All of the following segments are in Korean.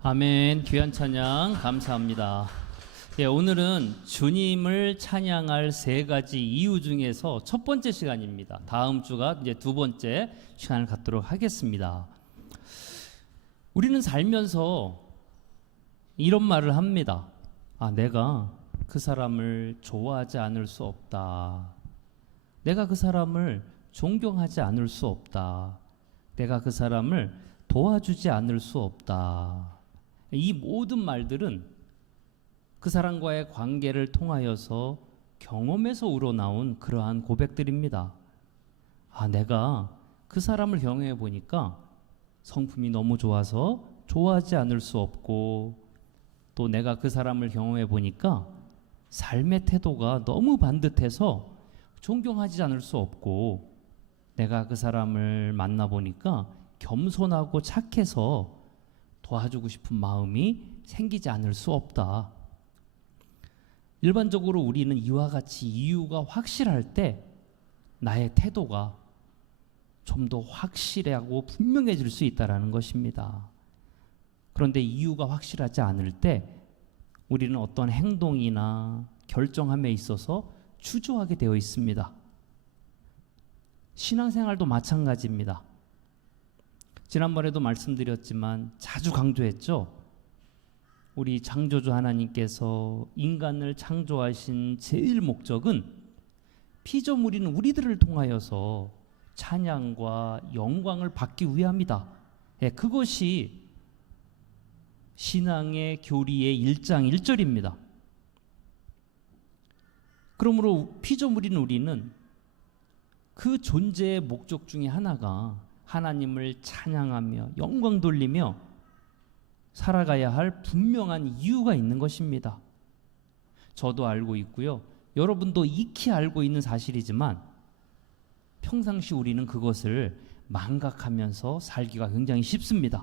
아멘. 귀한 찬양 감사합니다. 오늘은 주님을 찬양할 세 가지 이유 중에서 첫 번째 시간입니다. 다음 주가 이제 두 번째 시간을 갖도록 하겠습니다. 우리는 살면서 이런 말을 합니다. 내가 그 사람을 좋아하지 않을 수 없다. 내가 그 사람을 존경하지 않을 수 없다. 내가 그 사람을 도와주지 않을 수 없다. 이 모든 말들은 그 사람과의 관계를 통하여서 경험에서 우러나온 그러한 고백들입니다. 내가 그 사람을 경험해 보니까 성품이 너무 좋아서 좋아하지 않을 수 없고, 또 내가 그 사람을 경험해 보니까 삶의 태도가 너무 반듯해서 존경하지 않을 수 없고, 내가 그 사람을 만나 보니까 겸손하고 착해서 도와주고 싶은 마음이 생기지 않을 수 없다. 일반적으로 우리는 이와 같이 이유가 확실할 때 나의 태도가 좀 더 확실하고 분명해질 수 있다는 것입니다. 그런데 이유가 확실하지 않을 때 우리는 어떤 행동이나 결정함에 있어서 주저하게 되어 있습니다. 신앙생활도 마찬가지입니다. 지난번에도 말씀드렸지만 자주 강조했죠. 우리 창조주 하나님께서 인간을 창조하신 제일 목적은 피조물인 우리들을 통하여서 찬양과 영광을 받기 위함이다. 그것이 신앙의 교리의 1장 1절입니다. 그러므로 피조물인 우리는 그 존재의 목적 중에 하나가 하나님을 찬양하며 영광 돌리며 살아가야 할 분명한 이유가 있는 것입니다. 저도 알고 있고요. 여러분도 익히 알고 있는 사실이지만 평상시 우리는 그것을 망각하면서 살기가 굉장히 쉽습니다.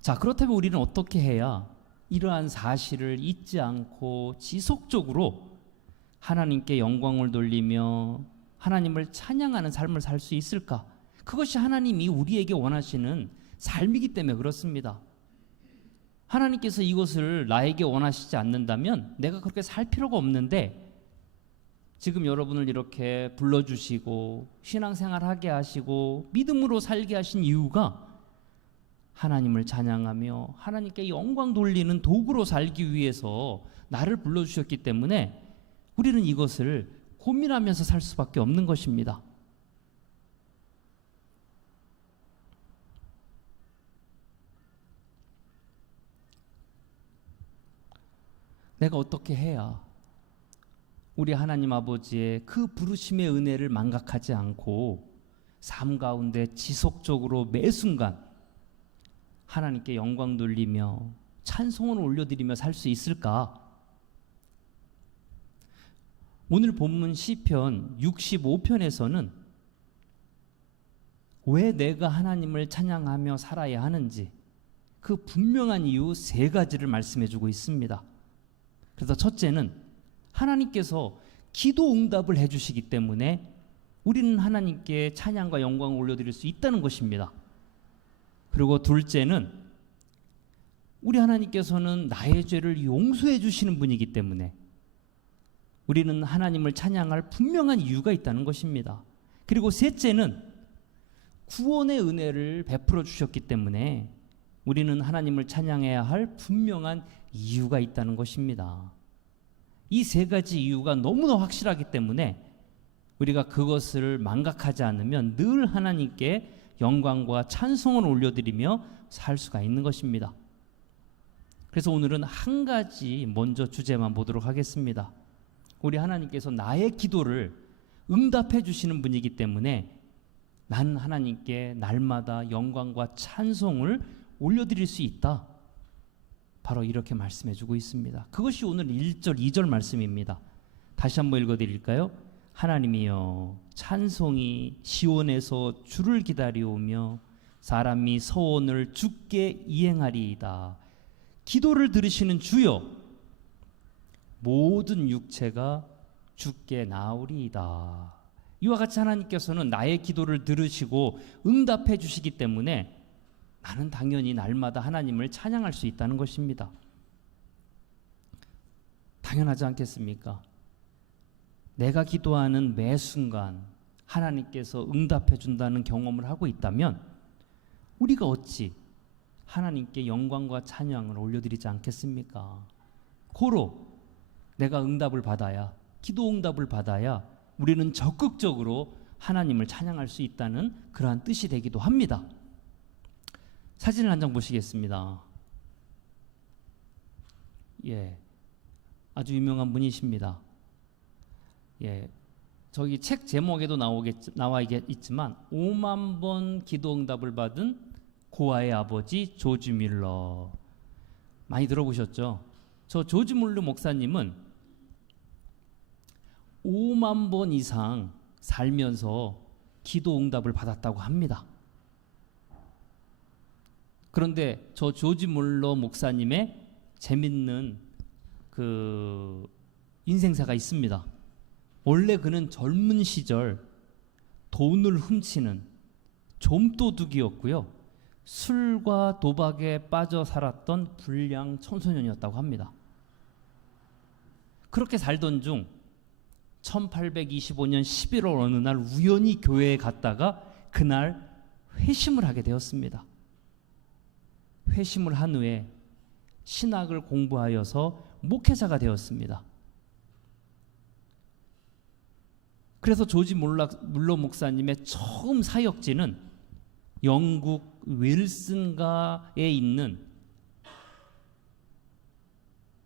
자, 그렇다면 우리는 어떻게 해야 이러한 사실을 잊지 않고 지속적으로 하나님께 영광을 돌리며 하나님을 찬양하는 삶을 살 수 있을까? 그것이 하나님이 우리에게 원하시는 삶이기 때문에 그렇습니다. 하나님께서 이것을 나에게 원하시지 않는다면 내가 그렇게 살 필요가 없는데, 지금 여러분을 이렇게 불러주시고 신앙생활하게 하시고 믿음으로 살게 하신 이유가 하나님을 찬양하며 하나님께 영광 돌리는 도구로 살기 위해서 나를 불러주셨기 때문에 우리는 이것을 고민하면서 살 수밖에 없는 것입니다. 내가 어떻게 해야 우리 하나님 아버지의 그 부르심의 은혜를 망각하지 않고 삶 가운데 지속적으로 매 순간 하나님께 영광 돌리며 찬송을 올려드리며 살 수 있을까? 오늘 본문 시편 65편에서는 왜 내가 하나님을 찬양하며 살아야 하는지 그 분명한 이유 세 가지를 말씀해 주고 있습니다. 그래서 첫째는 하나님께서 기도 응답을 해주시기 때문에 우리는 하나님께 찬양과 영광을 올려드릴 수 있다는 것입니다. 그리고 둘째는 우리 하나님께서는 나의 죄를 용서해 주시는 분이기 때문에 우리는 하나님을 찬양할 분명한 이유가 있다는 것입니다. 그리고 셋째는 구원의 은혜를 베풀어 주셨기 때문에 우리는 하나님을 찬양해야 할 분명한 이유가 있다는 것입니다. 이 세 가지 이유가 너무나 확실하기 때문에 우리가 그것을 망각하지 않으면 늘 하나님께 영광과 찬송을 올려드리며 살 수가 있는 것입니다. 그래서 오늘은 한 가지 먼저 주제만 보도록 하겠습니다. 우리 하나님께서 나의 기도를 응답해 주시는 분이기 때문에 난 하나님께 날마다 영광과 찬송을 올려드릴 수 있다. 바로 이렇게 말씀해 주고 있습니다. 그것이 오늘 1절 2절 말씀입니다. 다시 한번 읽어드릴까요? 하나님이여 찬송이 시온에서 주를 기다려오며 사람이 서원을 주께 이행하리이다. 기도를 들으시는 주여 모든 육체가 주께 나오리이다. 이와 같이 하나님께서는 나의 기도를 들으시고 응답해 주시기 때문에 나는 당연히 날마다 하나님을 찬양할 수 있다는 것입니다. 당연하지 않겠습니까? 내가 기도하는 매 순간 하나님께서 응답해 준다는 경험을 하고 있다면 우리가 어찌 하나님께 영광과 찬양을 올려드리지 않겠습니까? 고로 내가 응답을 받아야, 기도 응답을 받아야 우리는 적극적으로 하나님을 찬양할 수 있다는 그러한 뜻이 되기도 합니다. 사진을 한 장 보시겠습니다. 예, 아주 유명한 분이십니다. 예, 저기 책 제목에도 나와 있지만 5만 번 기도 응답을 받은 고아의 아버지 조지 뮬러, 많이 들어보셨죠? 저 조지 뮬러 목사님은 5만 번 이상 살면서 기도 응답을 받았다고 합니다. 그런데 저 조지 뮬러 목사님의 재밌는 그 인생사가 있습니다. 원래 그는 젊은 시절 돈을 훔치는 좀도둑이었고요, 술과 도박에 빠져 살았던 불량 청소년이었다고 합니다. 그렇게 살던 중 1825년 11월 어느 날 우연히 교회에 갔다가 그날 회심을 하게 되었습니다. 회심을 한 후에 신학을 공부하여서 목회자가 되었습니다. 그래서 조지 뮬러 목사님의 처음 사역지는 영국 윌슨가에 있는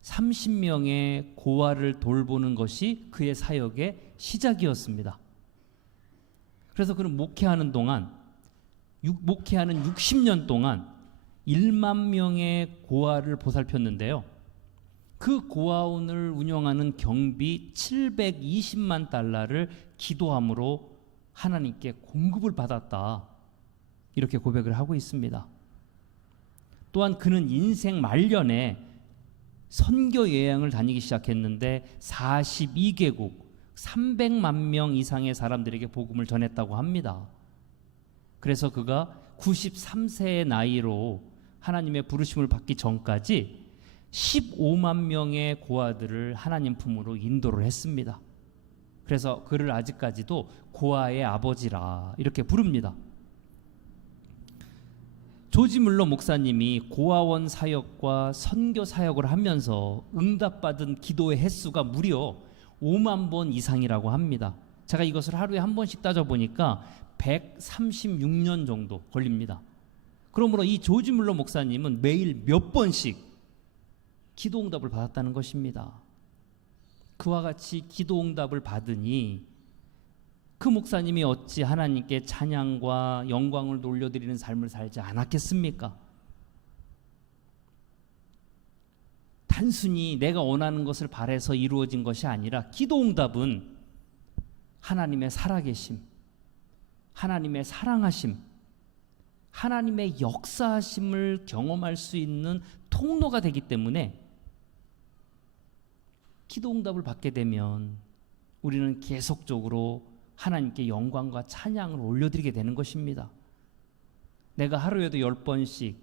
30명의 고아를 돌보는 것이 그의 사역의 시작이었습니다. 그래서 그는 목회하는 60년 동안 1만 명의 고아를 보살폈는데요. 그 고아원을 운영하는 경비 720만 달러를 기도함으로 하나님께 공급을 받았다, 이렇게 고백을 하고 있습니다. 또한 그는 인생 말년에 선교 여행을 다니기 시작했는데 42개국 300만 명 이상의 사람들에게 복음을 전했다고 합니다. 그래서 그가 93세의 나이로 하나님의 부르심을 받기 전까지 15만 명의 고아들을 하나님 품으로 인도를 했습니다. 그래서 그를 아직까지도 고아의 아버지라 이렇게 부릅니다. 조지 뮬러 목사님이 고아원 사역과 선교 사역을 하면서 응답받은 기도의 횟수가 무려 5만 번 이상이라고 합니다. 제가 이것을 하루에 한 번씩 따져보니까 136년 정도 걸립니다. 그러므로 이 조지 뮬러 목사님은 매일 몇 번씩 기도 응답을 받았다는 것입니다. 그와 같이 기도 응답을 받으니 그 목사님이 어찌 하나님께 찬양과 영광을 돌려드리는 삶을 살지 않았겠습니까? 단순히 내가 원하는 것을 바라서 이루어진 것이 아니라 기도 응답은 하나님의 살아계심, 하나님의 사랑하심, 하나님의 역사하심을 경험할 수 있는 통로가 되기 때문에 기도 응답을 받게 되면 우리는 계속적으로 하나님께 영광과 찬양을 올려드리게 되는 것입니다. 내가 하루에도 10번씩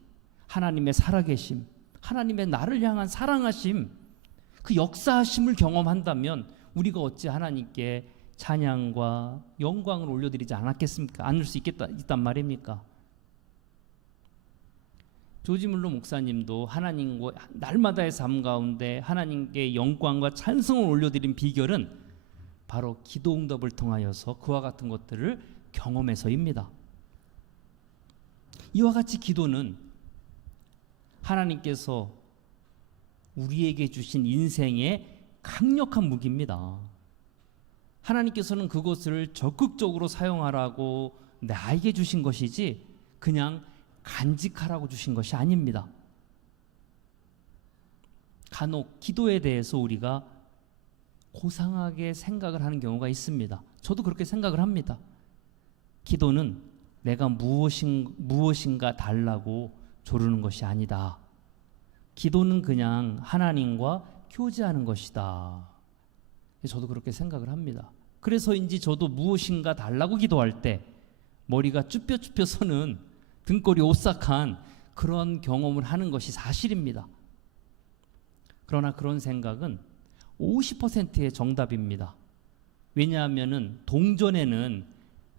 하나님의 살아계심, 하나님의 나를 향한 사랑하심, 그 역사하심을 경험한다면 우리가 어찌 하나님께 찬양과 영광을 올려드리지 않았겠습니까? 않을 수 있단 말입니까? 조지 뮬러 목사님도 하나님과 날마다의 삶 가운데 하나님께 영광과 찬송을 올려드린 비결은 바로 기도 응답을 통하여서 그와 같은 것들을 경험해서입니다. 이와 같이 기도는 하나님께서 우리에게 주신 인생의 강력한 무기입니다. 하나님께서는 그것을 적극적으로 사용하라고 나에게 주신 것이지 그냥 간직하라고 주신 것이 아닙니다. 간혹 기도에 대해서 우리가 고상하게 생각을 하는 경우가 있습니다. 저도 그렇게 생각을 합니다. 기도는 내가 무엇인가 달라고 조르는 것이 아니다. 기도는 그냥 하나님과 교제하는 것이다. 저도 그렇게 생각을 합니다. 그래서인지 저도 무엇인가 달라고 기도할 때 머리가 쭈뼛쭈뼛 서는 등골이 오싹한 그런 경험을 하는 것이 사실입니다. 그러나 그런 생각은 50%의 정답입니다. 왜냐하면 동전에는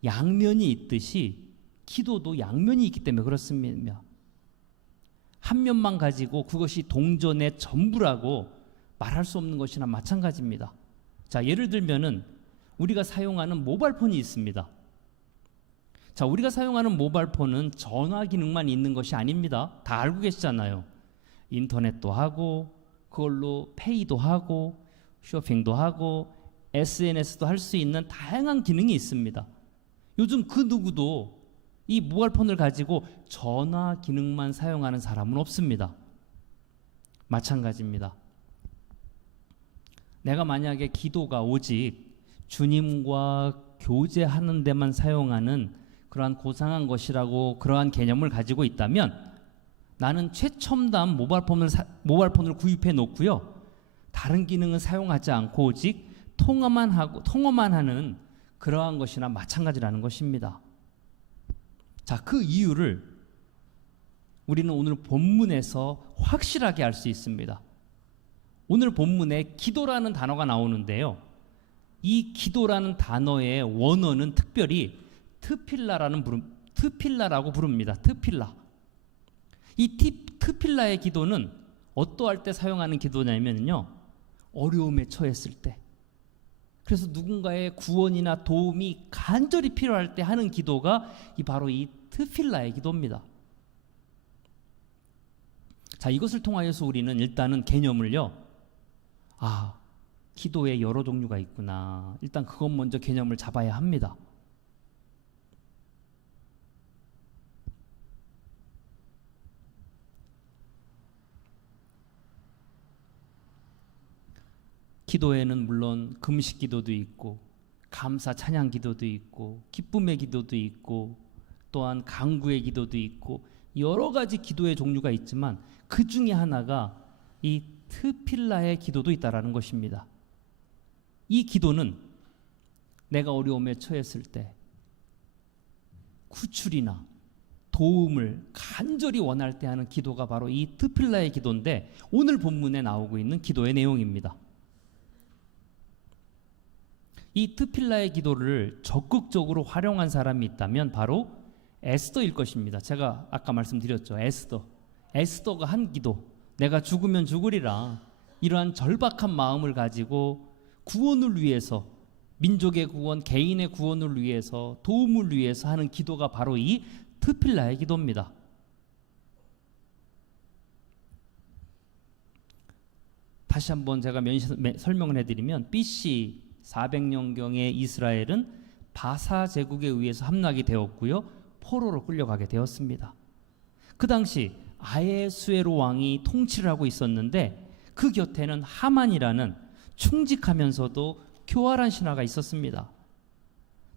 양면이 있듯이 기도도 양면이 있기 때문에 그렇습니다. 한 면만 가지고 그것이 동전의 전부라고 말할 수 없는 것이나 마찬가지입니다. 자, 예를 들면은 우리가 사용하는 모바일폰이 있습니다. 자, 우리가 사용하는 모바일폰은 전화 기능만 있는 것이 아닙니다. 다 알고 계시잖아요. 인터넷도 하고 그걸로 페이도 하고 쇼핑도 하고 SNS도 할 수 있는 다양한 기능이 있습니다. 요즘 그 누구도 이 모바일폰을 가지고 전화 기능만 사용하는 사람은 없습니다. 마찬가지입니다. 내가 만약에 기도가 오직 주님과 교제하는 데만 사용하는 그러한 고상한 것이라고 그러한 개념을 가지고 있다면 나는 최첨단 모바일폰을 구입해 놓고요. 다른 기능은 사용하지 않고 오직 통화만 하는 그러한 것이나 마찬가지라는 것입니다. 자, 그 이유를 우리는 오늘 본문에서 확실하게 알 수 있습니다. 오늘 본문에 기도라는 단어가 나오는데요. 이 기도라는 단어의 원어는 특별히 트필라라고 부릅니다. 트필라. 이 트필라의 기도는 어떠할 때 사용하는 기도냐면요. 어려움에 처했을 때. 그래서 누군가의 구원이나 도움이 간절히 필요할 때 하는 기도가 바로 이 트필라의 기도입니다. 자, 이것을 통하여서 우리는 일단은 개념을요. 기도에 여러 종류가 있구나. 일단 그것 먼저 개념을 잡아야 합니다. 기도에는 물론 금식 기도도 있고 감사 찬양 기도도 있고 기쁨의 기도도 있고 또한 간구의 기도도 있고 여러 가지 기도의 종류가 있지만 그 중에 하나가 이 트필라의 기도도 있다라는 것입니다. 이 기도는 내가 어려움에 처했을 때 구출이나 도움을 간절히 원할 때 하는 기도가 바로 이 트필라의 기도인데 오늘 본문에 나오고 있는 기도의 내용입니다. 이 트필라의 기도를 적극적으로 활용한 사람이 있다면 바로 에스더일 것입니다. 제가 아까 말씀드렸죠. 에스더가 한 기도, 내가 죽으면 죽으리라, 이러한 절박한 마음을 가지고 구원을 위해서, 민족의 구원, 개인의 구원을 위해서, 도움을 위해서 하는 기도가 바로 이 트필라의 기도입니다. 다시 한번 제가 설명을 해드리면 BC 400년경에 이스라엘은 바사 제국에 의해서 함락이 되었고요. 포로로 끌려가게 되었습니다. 그 당시 아헤수에로 왕이 통치를 하고 있었는데 그 곁에는 하만이라는 충직하면서도 교활한 신하가 있었습니다.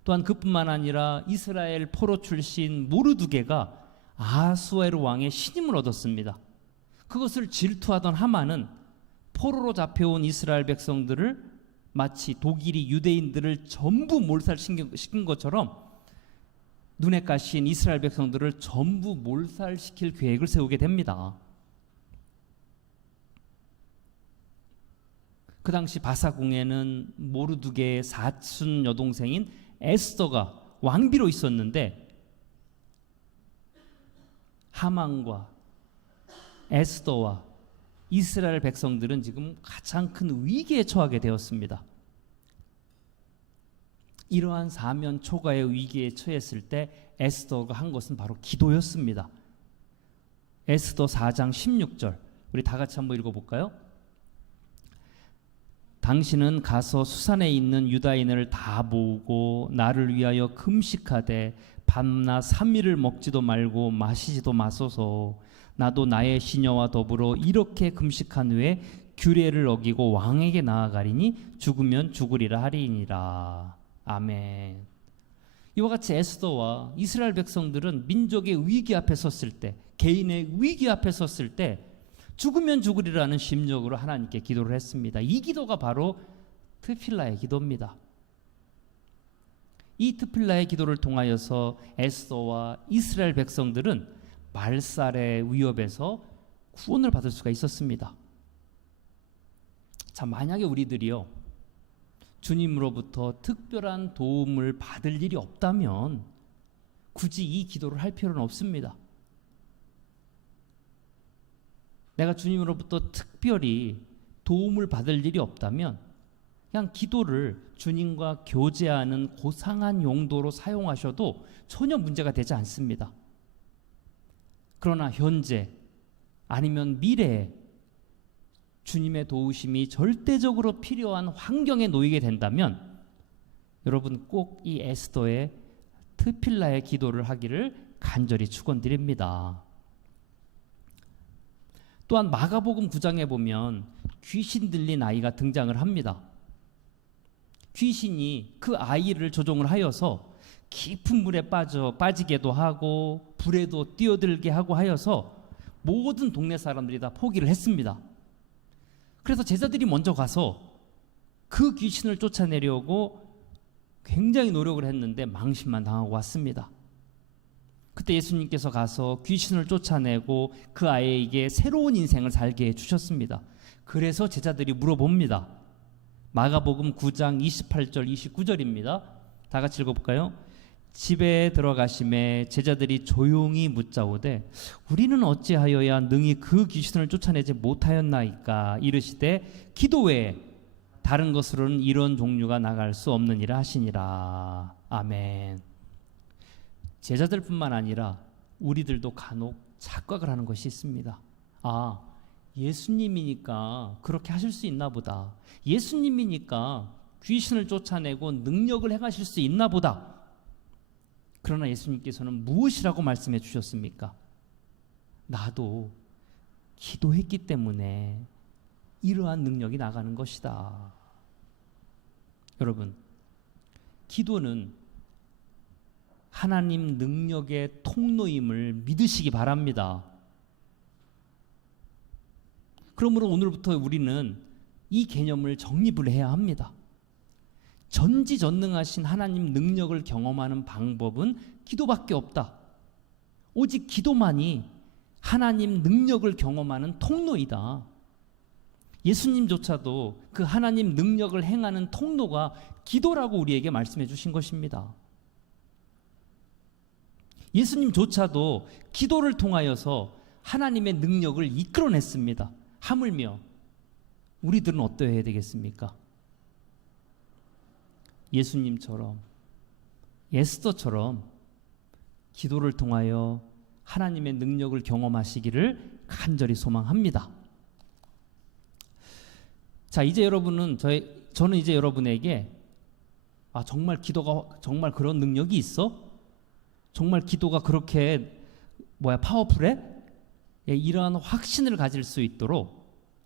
또한 그뿐만 아니라 이스라엘 포로 출신 모르드게가 아하수에로 왕의 신임을 얻었습니다. 그것을 질투하던 하만은 포로로 잡혀온 이스라엘 백성들을 마치 독일이 유대인들을 전부 몰살시킨 것처럼 눈에 가신 이스라엘 백성들을 전부 몰살시킬 계획을 세우게 됩니다. 그 당시 바사궁에는 모르드게의 사촌 여동생인 에스더가 왕비로 있었는데 하만과 에스더와 이스라엘 백성들은 지금 가장 큰 위기에 처하게 되었습니다. 이러한 사면 초가의 위기에 처했을 때 에스더가 한 것은 바로 기도였습니다. 에스더 4장 16절 우리 다 같이 한번 읽어볼까요? 당신은 가서 수산에 있는 유다인을 다 모으고 나를 위하여 금식하되 밤낮 3일을 먹지도 말고 마시지도 마소서. 나도 나의 시녀와 더불어 이렇게 금식한 후에 규례를 어기고 왕에게 나아가리니 죽으면 죽으리라 하리니라. 아멘. 이와 같이 에스더와 이스라엘 백성들은 민족의 위기 앞에 섰을 때, 개인의 위기 앞에 섰을 때 죽으면 죽으리라는 심정으로 하나님께 기도를 했습니다. 이 기도가 바로 트필라의 기도입니다. 이 트필라의 기도를 통하여서 에스더와 이스라엘 백성들은 말살의 위협에서 구원을 받을 수가 있었습니다. 자, 만약에 우리들이요 주님으로부터 특별한 도움을 받을 일이 없다면 굳이 이 기도를 할 필요는 없습니다. 내가 주님으로부터 특별히 도움을 받을 일이 없다면 그냥 기도를 주님과 교제하는 고상한 용도로 사용하셔도 전혀 문제가 되지 않습니다. 그러나 현재 아니면 미래에 주님의 도우심이 절대적으로 필요한 환경에 놓이게 된다면 여러분 꼭 이 에스더의 트필라의 기도를 하기를 간절히 축원드립니다. 또한 마가복음 9장에 보면 귀신 들린 아이가 등장을 합니다. 귀신이 그 아이를 조종을 하여서 깊은 물에 빠지게도 하고 불에도 뛰어들게 하고 하여서 모든 동네 사람들이 다 포기를 했습니다. 그래서 제자들이 먼저 가서 그 귀신을 쫓아내려고 굉장히 노력을 했는데 망신만 당하고 왔습니다. 그때 예수님께서 가서 귀신을 쫓아내고 그 아이에게 새로운 인생을 살게 해주셨습니다. 그래서 제자들이 물어봅니다. 마가복음 9장 28절 29절입니다. 다 같이 읽어볼까요? 집에 들어가심에 제자들이 조용히 묻자오되 우리는 어찌하여야 능히 그 귀신을 쫓아내지 못하였나이까 이르시되 기도 외에 다른 것으로는 이런 종류가 나갈 수 없느니라 하시니라. 아멘. 제자들뿐만 아니라 우리들도 간혹 착각을 하는 것이 있습니다. 아, 예수님이니까 그렇게 하실 수 있나 보다. 예수님이니까 귀신을 쫓아내고 능력을 행하실 수 있나 보다. 그러나 예수님께서는 무엇이라고 말씀해 주셨습니까? 나도 기도했기 때문에 이러한 능력이 나가는 것이다. 여러분, 기도는 하나님 능력의 통로임을 믿으시기 바랍니다. 그러므로 오늘부터 우리는 이 개념을 정립을 해야 합니다. 전지전능하신 하나님 능력을 경험하는 방법은 기도밖에 없다. 오직 기도만이 하나님 능력을 경험하는 통로이다. 예수님조차도 그 하나님 능력을 행하는 통로가 기도라고 우리에게 말씀해 주신 것입니다. 예수님조차도 기도를 통하여서 하나님의 능력을 이끌어냈습니다. 하물며 우리들은 어떠해야 되겠습니까? 예수님처럼 에스더처럼 기도를 통하여 하나님의 능력을 경험하시기를 간절히 소망합니다. 자, 이제 여러분은 저는 이제 여러분에게 정말 기도가 정말 그런 능력이 있어? 정말 기도가 그렇게 파워풀해? 이러한 확신을 가질 수 있도록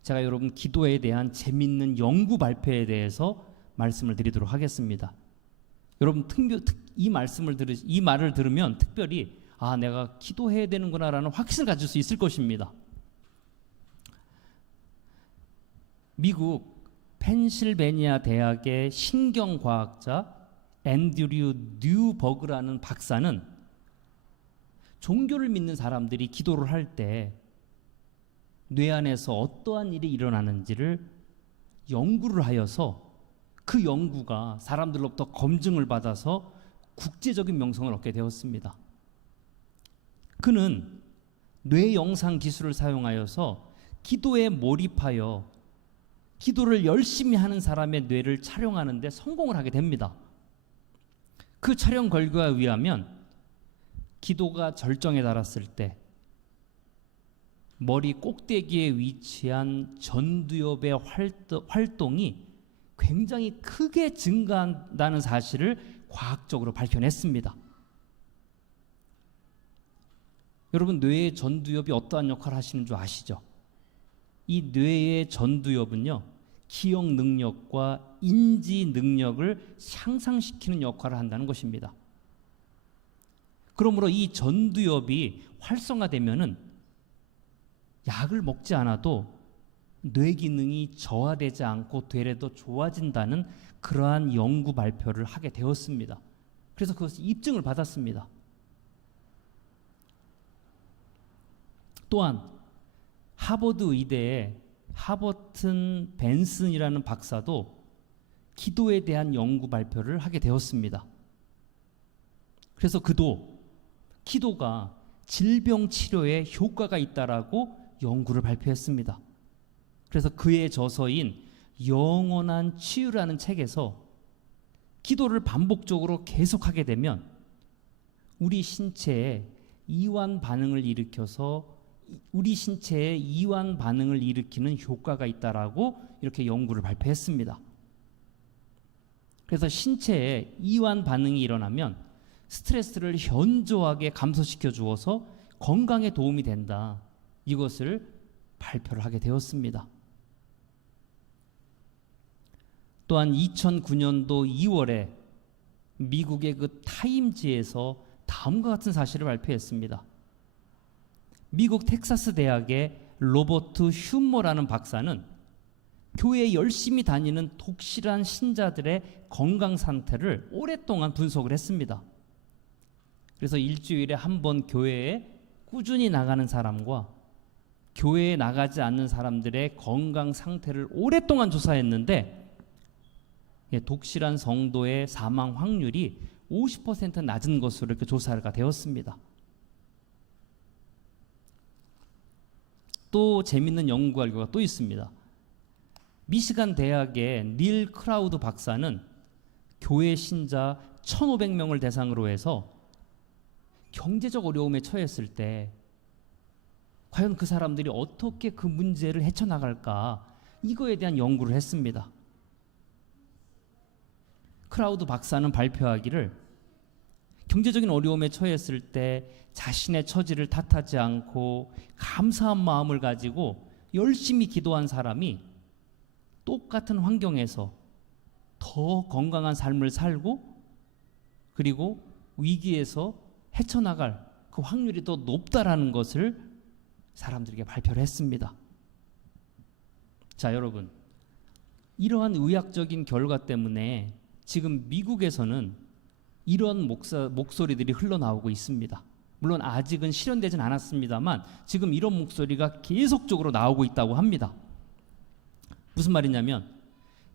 제가 여러분 기도에 대한 재밌는 연구 발표에 대해서 말씀을 드리도록 하겠습니다. 여러분 이 말을 들으면 특별히 내가 기도해야 되는구나라는 확신을 가질 수 있을 것입니다. 미국 펜실베니아 대학의 신경과학자 앤드류 뉴버그라는 박사는 종교를 믿는 사람들이 기도를 할 때 뇌 안에서 어떠한 일이 일어나는지를 연구를 하여서 그 연구가 사람들로부터 검증을 받아서 국제적인 명성을 얻게 되었습니다. 그는 뇌 영상 기술을 사용하여서 기도에 몰입하여 기도를 열심히 하는 사람의 뇌를 촬영하는 데 성공을 하게 됩니다. 그 촬영 결과에 의하면 기도가 절정에 달했을 때 머리 꼭대기에 위치한 전두엽의 활동이 굉장히 크게 증가한다는 사실을 과학적으로 밝혀냈습니다. 여러분, 뇌의 전두엽이 어떠한 역할을 하시는 줄 아시죠? 이 뇌의 전두엽은요, 기억 능력과 인지 능력을 향상시키는 역할을 한다는 것입니다. 그러므로 이 전두엽이 활성화되면은 약을 먹지 않아도 뇌 기능이 저하되지 않고 되레 더 좋아진다는 그러한 연구 발표를 하게 되었습니다. 그래서 그것을 입증을 받았습니다. 또한 하버드 의대의 하버튼 벤슨이라는 박사도 기도에 대한 연구 발표를 하게 되었습니다. 그래서 그도 기도가 질병 치료에 효과가 있다라고 연구를 발표했습니다. 그래서 그의 저서인 영원한 치유라는 책에서 기도를 반복적으로 계속하게 되면 우리 신체에 이완 반응을 일으켜서 우리 신체에 이완 반응을 일으키는 효과가 있다라고 이렇게 연구를 발표했습니다. 그래서 신체에 이완 반응이 일어나면 스트레스를 현저하게 감소시켜 주어서 건강에 도움이 된다. 이것을 발표를 하게 되었습니다. 또한 2009년도 2월에 미국의 그 타임지에서 다음과 같은 사실을 발표했습니다. 미국 텍사스 대학의 로버트 휴머라는 박사는 교회에 열심히 다니는 독실한 신자들의 건강 상태를 오랫동안 분석을 했습니다. 그래서 일주일에 한 번 교회에 꾸준히 나가는 사람과 교회에 나가지 않는 사람들의 건강 상태를 오랫동안 조사했는데 독실한 성도의 사망 확률이 50% 낮은 것으로 이렇게 조사가 되었습니다. 또 재밌는 연구 결과가 또 있습니다. 미시간 대학의 닐 크라우드 박사는 교회 신자 1,500명을 대상으로 해서 경제적 어려움에 처했을 때 과연 그 사람들이 어떻게 그 문제를 헤쳐나갈까, 이거에 대한 연구를 했습니다. 크라우드 박사는 발표하기를 경제적인 어려움에 처했을 때 자신의 처지를 탓하지 않고 감사한 마음을 가지고 열심히 기도한 사람이 똑같은 환경에서 더 건강한 삶을 살고 그리고 위기에서 헤쳐나갈 그 확률이 더 높다라는 것을 사람들에게 발표를 했습니다. 자, 여러분, 이러한 의학적인 결과 때문에 지금 미국에서는 이런 목소리들이 흘러나오고 있습니다. 물론 아직은 실현되진 않았습니다만 지금 이런 목소리가 계속적으로 나오고 있다고 합니다. 무슨 말이냐면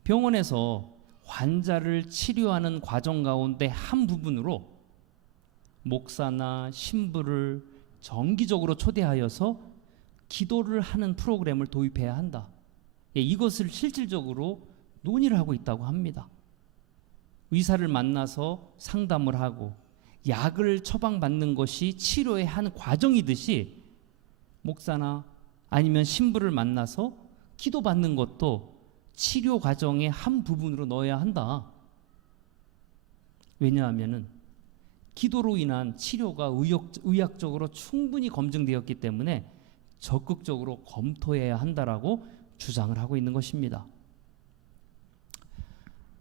병원에서 환자를 치료하는 과정 가운데 한 부분으로 목사나 신부를 정기적으로 초대하여서 기도를 하는 프로그램을 도입해야 한다. 이것을 실질적으로 논의를 하고 있다고 합니다. 의사를 만나서 상담을 하고 약을 처방받는 것이 치료의 한 과정이듯이 목사나 아니면 신부를 만나서 기도받는 것도 치료 과정의 한 부분으로 넣어야 한다. 왜냐하면은 기도로 인한 치료가 의학적으로 충분히 검증되었기 때문에 적극적으로 검토해야 한다라고 주장을 하고 있는 것입니다.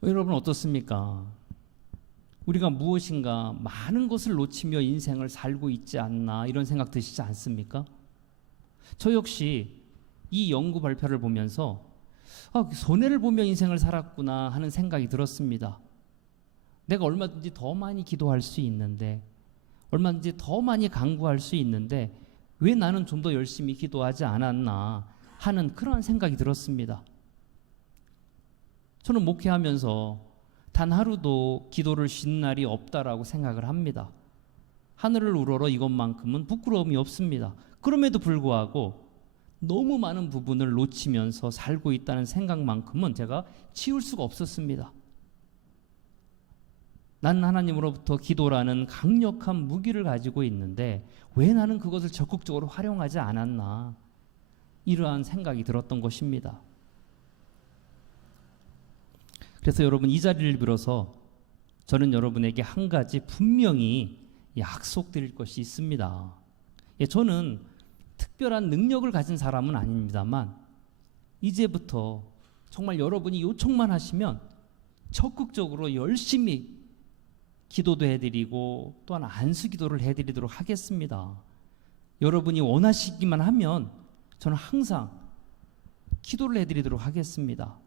여러분 어떻습니까? 우리가 무엇인가 많은 것을 놓치며 인생을 살고 있지 않나, 이런 생각 드시지 않습니까? 저 역시 이 연구 발표를 보면서 손해를 보며 인생을 살았구나 하는 생각이 들었습니다. 내가 얼마든지 더 많이 기도할 수 있는데, 얼마든지 더 많이 간구할 수 있는데 왜 나는 좀 더 열심히 기도하지 않았나 하는 그런 생각이 들었습니다. 저는 목회하면서 단 하루도 기도를 쉰 날이 없다라고 생각을 합니다. 하늘을 우러러 이것만큼은 부끄러움이 없습니다. 그럼에도 불구하고 너무 많은 부분을 놓치면서 살고 있다는 생각만큼은 제가 치울 수가 없었습니다. 나는 하나님으로부터 기도라는 강력한 무기를 가지고 있는데 왜 나는 그것을 적극적으로 활용하지 않았나, 이러한 생각이 들었던 것입니다. 그래서 여러분, 이 자리를 빌어서 저는 여러분에게 한 가지 분명히 약속드릴 것이 있습니다. 저는 특별한 능력을 가진 사람은 아닙니다만 이제부터 정말 여러분이 요청만 하시면 적극적으로 열심히 기도도 해드리고 또한 안수기도를 해드리도록 하겠습니다. 여러분이 원하시기만 하면 저는 항상 기도를 해드리도록 하겠습니다.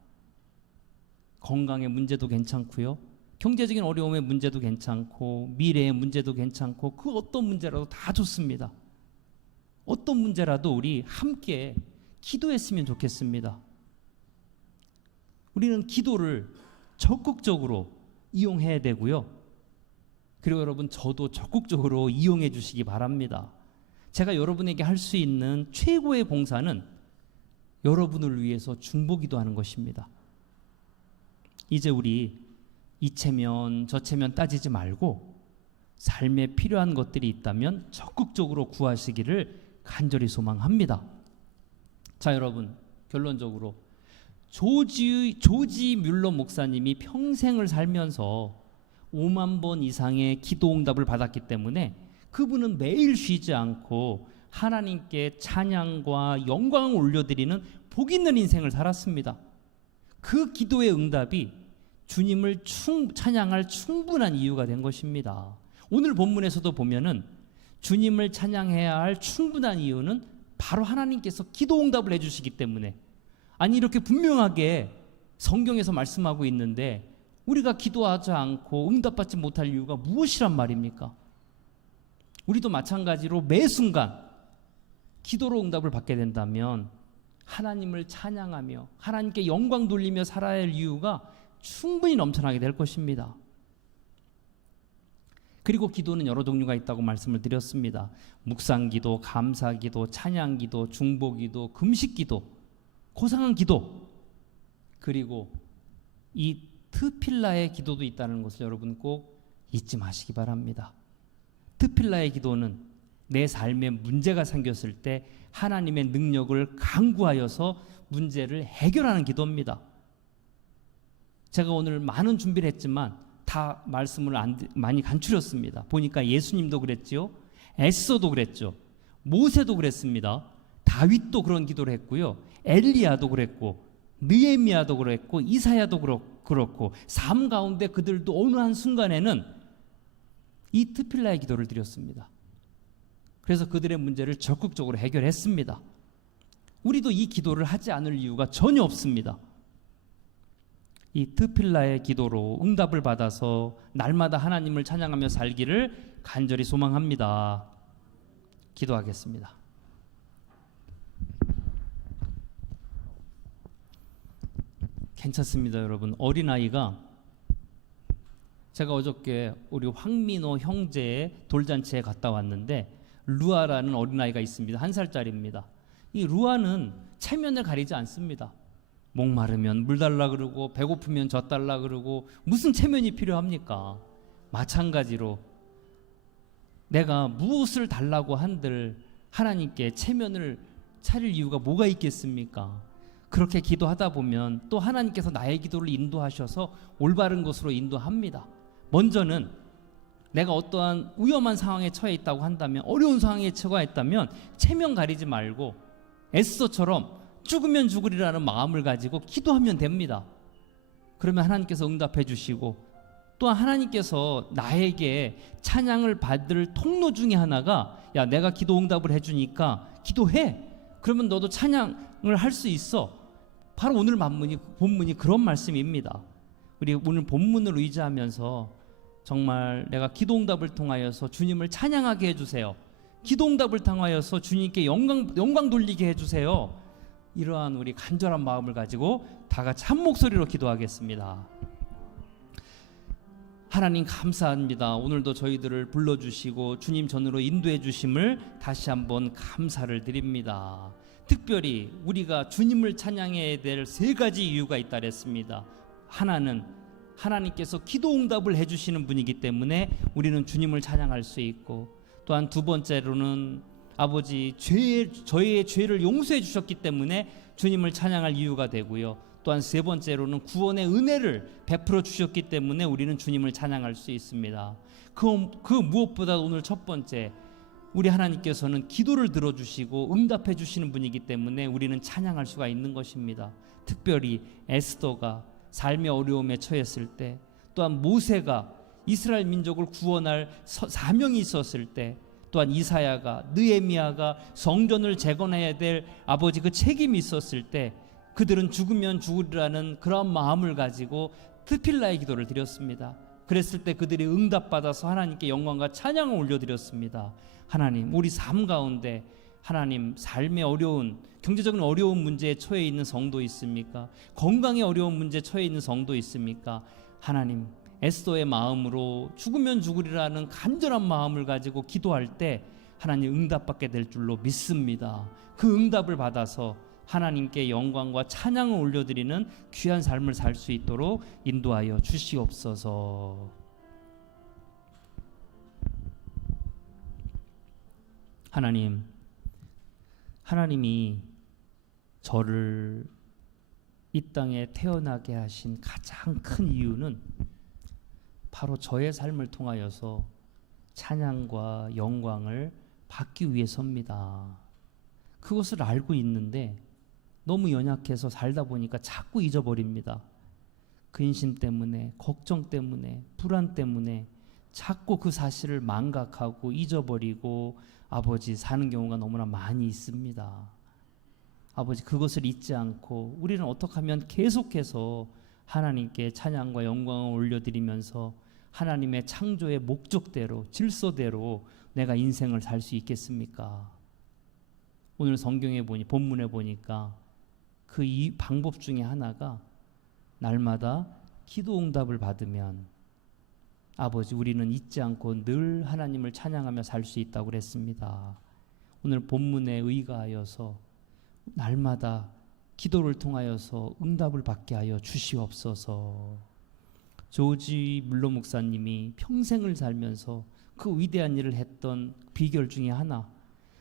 건강의 문제도 괜찮고요, 경제적인 어려움의 문제도 괜찮고 미래의 문제도 괜찮고 그 어떤 문제라도 다 좋습니다. 어떤 문제라도 우리 함께 기도했으면 좋겠습니다. 우리는 기도를 적극적으로 이용해야 되고요. 그리고 여러분, 저도 적극적으로 이용해 주시기 바랍니다. 제가 여러분에게 할 수 있는 최고의 봉사는 여러분을 위해서 중보기도하는 것입니다. 이제 우리 이 체면 저 체면 따지지 말고 삶에 필요한 것들이 있다면 적극적으로 구하시기를 간절히 소망합니다. 자, 여러분, 결론적으로 조지 뮬러 목사님이 평생을 살면서 5만 번 이상의 기도 응답을 받았기 때문에 그분은 매일 쉬지 않고 하나님께 찬양과 영광을 올려드리는 복 있는 인생을 살았습니다. 그 기도의 응답이 주님을 찬양할 충분한 이유가 된 것입니다. 오늘 본문에서도 보면은 주님을 찬양해야 할 충분한 이유는 바로 하나님께서 기도 응답을 해주시기 때문에, 아니 이렇게 분명하게 성경에서 말씀하고 있는데 우리가 기도하지 않고 응답받지 못할 이유가 무엇이란 말입니까? 우리도 마찬가지로 매 순간 기도로 응답을 받게 된다면 하나님을 찬양하며 하나님께 영광 돌리며 살아야 할 이유가 충분히 넘쳐나게 될 것입니다. 그리고 기도는 여러 종류가 있다고 말씀을 드렸습니다. 묵상기도, 감사기도, 찬양기도, 중보기도, 금식기도, 고상한 기도, 그리고 이 트필라의 기도도 있다는 것을 여러분 꼭 잊지 마시기 바랍니다. 트필라의 기도는 내 삶에 문제가 생겼을 때 하나님의 능력을 간구하여서 문제를 해결하는 기도입니다. 제가 오늘 많은 준비를 했지만 다 말씀을 많이 간추렸습니다. 보니까 예수님도 그랬지요, 에스더도 그랬죠, 모세도 그랬습니다, 다윗도 그런 기도를 했고요, 엘리야도 그랬고, 느헤미야도 그랬고, 이사야도 그렇고, 삶 가운데 그들도 어느 한 순간에는 이 트필라의 기도를 드렸습니다. 그래서 그들의 문제를 적극적으로 해결했습니다. 우리도 이 기도를 하지 않을 이유가 전혀 없습니다. 이 트필라의 기도로 응답을 받아서 날마다 하나님을 찬양하며 살기를 간절히 소망합니다. 기도하겠습니다. 괜찮습니다, 여러분. 어린아이가, 제가 어저께 우리 황민호 형제의 돌잔치에 갔다 왔는데 루아라는 어린아이가 있습니다. 1살짜리입니다. 이 루아는 체면을 가리지 않습니다. 목마르면 물 달라 그러고 배고프면 젖 달라 그러고 무슨 체면이 필요합니까? 마찬가지로 내가 무엇을 달라고 한들 하나님께 체면을 차릴 이유가 뭐가 있겠습니까? 그렇게 기도하다 보면 또 하나님께서 나의 기도를 인도하셔서 올바른 것으로 인도합니다. 먼저는 내가 어떠한 위험한 상황에 처해 있다고 한다면, 어려운 상황에 처해있다면 체면 가리지 말고 에스더처럼 죽으면 죽으리라는 마음을 가지고 기도하면 됩니다. 그러면 하나님께서 응답해 주시고, 또한 하나님께서 나에게 찬양을 받을 통로 중에 하나가, 야, 내가 기도 응답을 해주니까 기도해. 그러면 너도 찬양을 할 수 있어. 바로 오늘 본문이 그런 말씀입니다. 우리 오늘 본문을 의지하면서 정말 내가 기도 응답을 통하여서 주님을 찬양하게 해주세요. 기도 응답을 통하여서 주님께 영광 돌리게 해주세요. 이러한 우리 간절한 마음을 가지고 다 같이 한 목소리로 기도하겠습니다. 하나님 감사합니다. 오늘도 저희들을 불러주시고 주님 전으로 인도해 주심을 다시 한번 감사를 드립니다. 특별히 우리가 주님을 찬양해야 될 3가지 이유가 있다 그랬습니다. 하나는 하나님께서 기도 응답을 해주시는 분이기 때문에 우리는 주님을 찬양할 수 있고, 또한 2번째로는 아버지 저의 죄를 용서해 주셨기 때문에 주님을 찬양할 이유가 되고요, 또한 3번째로는 구원의 은혜를 베풀어 주셨기 때문에 우리는 주님을 찬양할 수 있습니다. 그 무엇보다 오늘 첫 번째, 우리 하나님께서는 기도를 들어주시고 응답해 주시는 분이기 때문에 우리는 찬양할 수가 있는 것입니다. 특별히 에스더가 삶의 어려움에 처했을 때, 또한 모세가 이스라엘 민족을 구원할 사명이 있었을 때, 또한 이사야가, 느헤미야가 성전을 재건해야 될 아버지 그 책임이 있었을 때 그들은 죽으면 죽으리라는 그런 마음을 가지고 트필라의 기도를 드렸습니다. 그랬을 때 그들이 응답받아서 하나님께 영광과 찬양을 올려드렸습니다. 하나님, 우리 삶 가운데 하나님 삶의 어려운, 경제적인 어려운 문제에 처해 있는 성도 있습니까? 건강에 어려운 문제에 처해 있는 성도 있습니까? 하나님, 에스더의 마음으로 죽으면 죽으리라는 간절한 마음을 가지고 기도할 때 하나님 응답받게 될 줄로 믿습니다. 그 응답을 받아서 하나님께 영광과 찬양을 올려드리는 귀한 삶을 살 수 있도록 인도하여 주시옵소서. 하나님, 하나님이 저를 이 땅에 태어나게 하신 가장 큰 이유는 바로 저의 삶을 통하여서 찬양과 영광을 받기 위해서입니다. 그것을 알고 있는데 너무 연약해서 살다 보니까 자꾸 잊어버립니다. 근심 때문에, 걱정 때문에, 불안 때문에 자꾸 그 사실을 망각하고 잊어버리고 아버지 사는 경우가 너무나 많이 있습니다. 아버지, 그것을 잊지 않고 우리는 어떻게 하면 계속해서 하나님께 찬양과 영광을 올려드리면서 하나님의 창조의 목적대로, 질서대로 내가 인생을 살 수 있겠습니까? 오늘 성경에 보니, 본문에 보니까 그 이 방법 중에 하나가 날마다 기도 응답을 받으면 아버지, 우리는 잊지 않고 늘 하나님을 찬양하며 살 수 있다고 그랬습니다. 오늘 본문에 의거하여서 날마다 기도를 통하여서 응답을 받게 하여 주시옵소서. 조지 물러 목사님이 평생을 살면서 그 위대한 일을 했던 비결 중에 하나,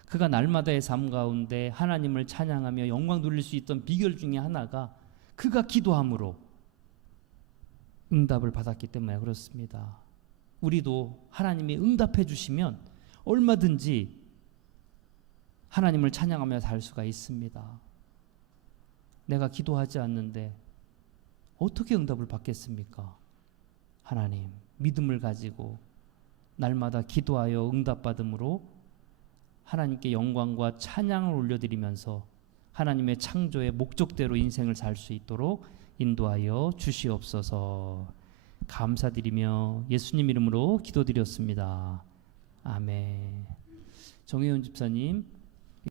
그가 날마다의 삶 가운데 하나님을 찬양하며 영광 돌릴 수 있던 비결 중에 하나가 그가 기도함으로 응답을 받았기 때문에 그렇습니다. 우리도 하나님이 응답해 주시면 얼마든지 하나님을 찬양하며 살 수가 있습니다. 내가 기도하지 않는데 어떻게 응답을 받겠습니까? 하나님, 믿음을 가지고 날마다 기도하여 응답받음으로 하나님께 영광과 찬양을 올려드리면서 하나님의 창조의 목적대로 인생을 살 수 있도록 인도하여 주시옵소서. 감사드리며 예수님 이름으로 기도드렸습니다. 아멘. 정혜원 집사님